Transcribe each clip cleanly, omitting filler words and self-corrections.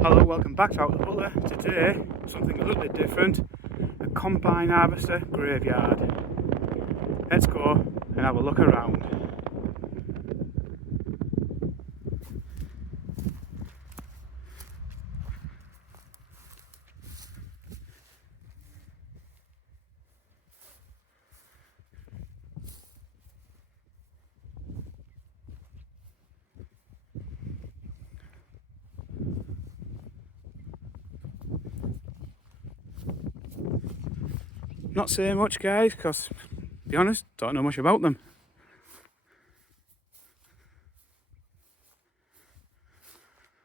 Hello, welcome back to Out the Butler. Today, something a little bit different, a combine harvester graveyard. Let's go and have a look around. Not saying much, guys, because, to be honest, don't know much about them.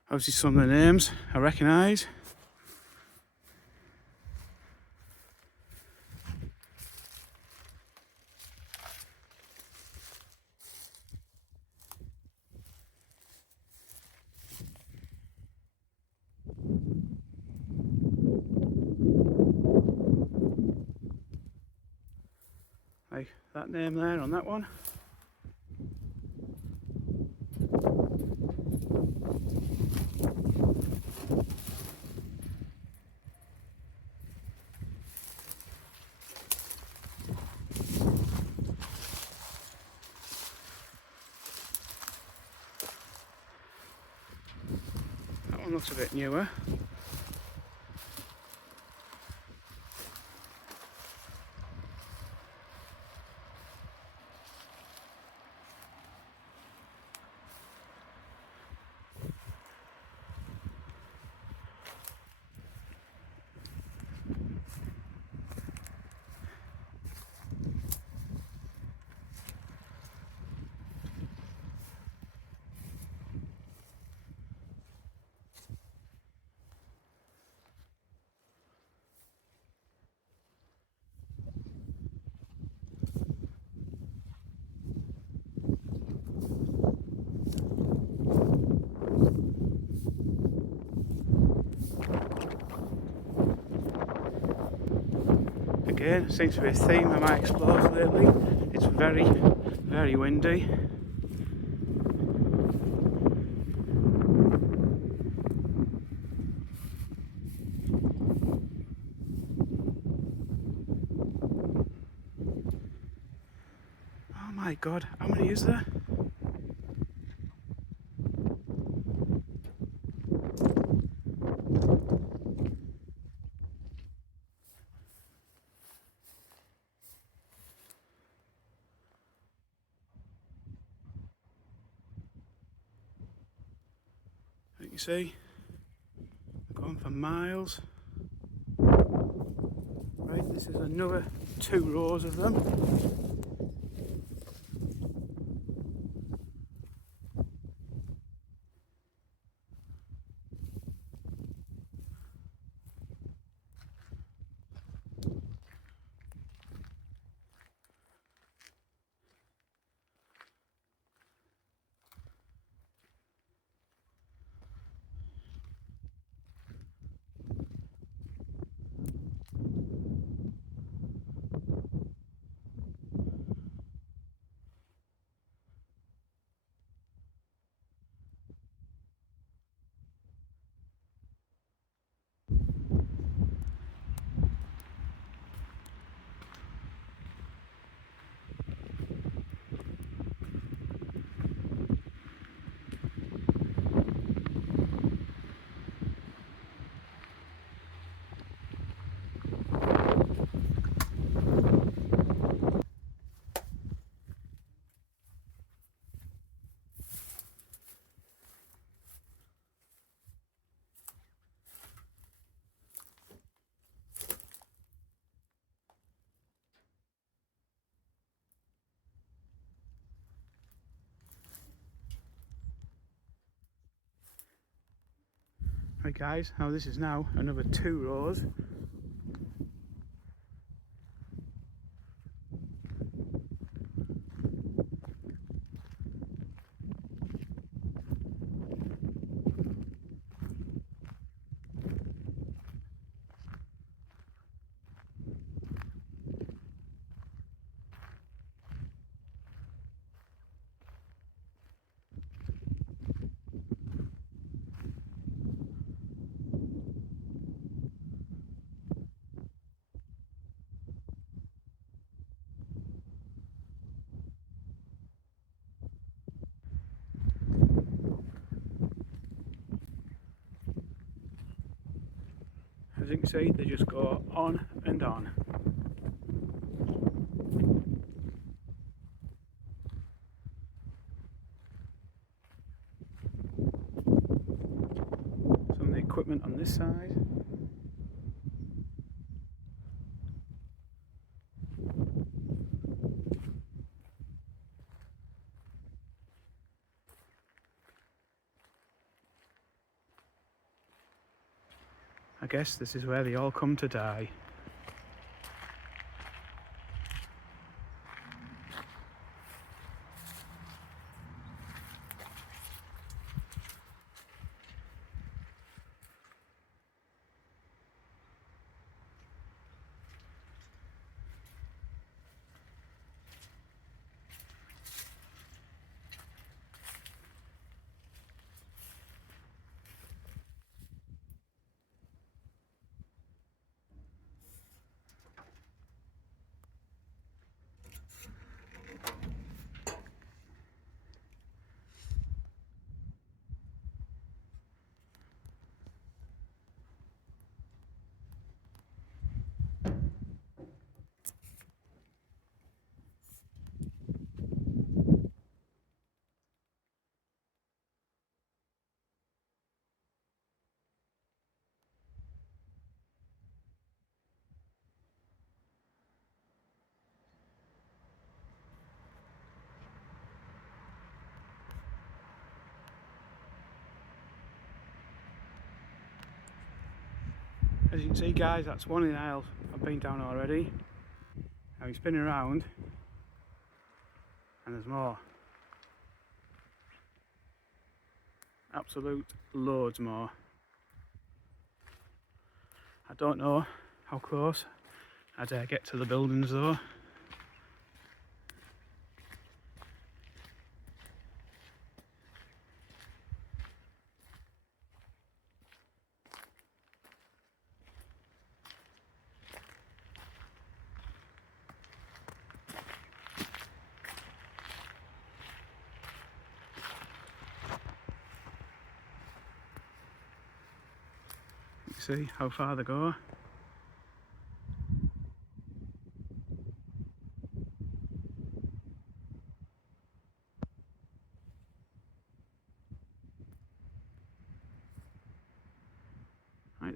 Obviously some of the names I recognise. Like that name there on that one. That one looks a bit newer. Again, seems to be a theme I might explore lately. It's very, very windy. Oh my god, how many is there? You can see, going for miles. Right, this is another 2 rows of them. Right guys, now this is now another 2 rows. As you can see, they just go on and on. Some of the equipment on this side. I guess this is where they all come to die. As you can see, guys, that's one in the aisle I've been down already. Now he's spinning around and there's more. Absolute loads more. I don't know how close I dare get to the buildings though. See how far they go. Right,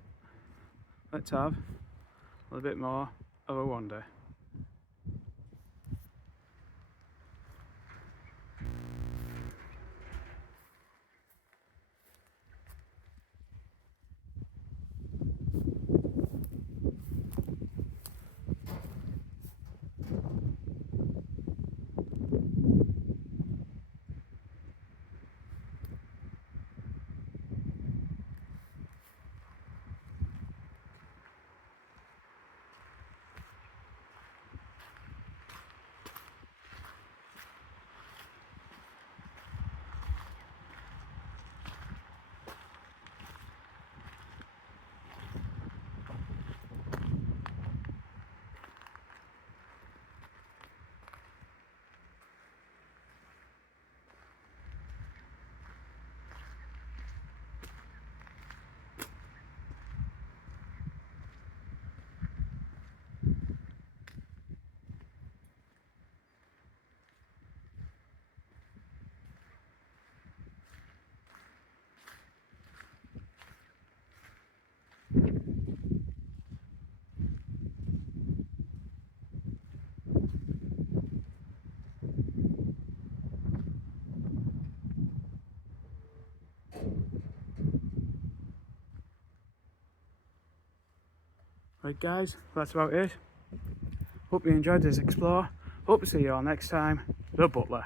let's have a little bit more of a wander. Right guys, that's about it. Hope you enjoyed this explore. Hope to see you all next time. The Butler.